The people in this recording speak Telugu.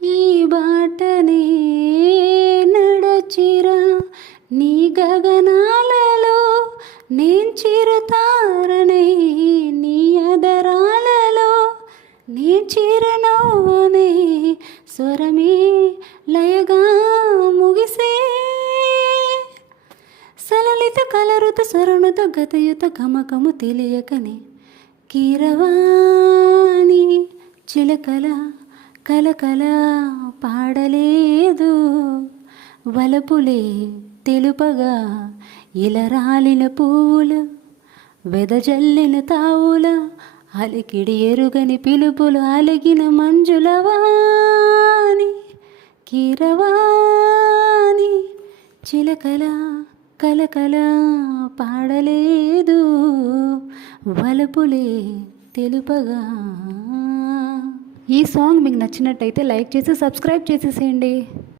ఈ బాటనే నడచిరా నీ గగనాలలో నేను చిరుతారనై నీ అదరాలలో నీ చిరునవ్వునే స్వరమే లయగా ముగిసే సలలిత కలరుత స్వరణుత గతయుత గమకము తెలియకనే కీరవాణి చిలకల కలకల పాడలేదు వలపులే తెలుపగా ఇలా రాలిన పువ్వుల వెదజల్లిన తావుల అలికిడి ఎరుగని పిలుపులు అలిగిన మంజులవాణి కీరవాణి చిలకల కలకల పాడలేదు వలపులే తెలుపగా. ఈ సాంగ్ మీకు నచ్చినట్టయితే లైక్ చేసి సబ్స్క్రైబ్ చేసేసేయండి.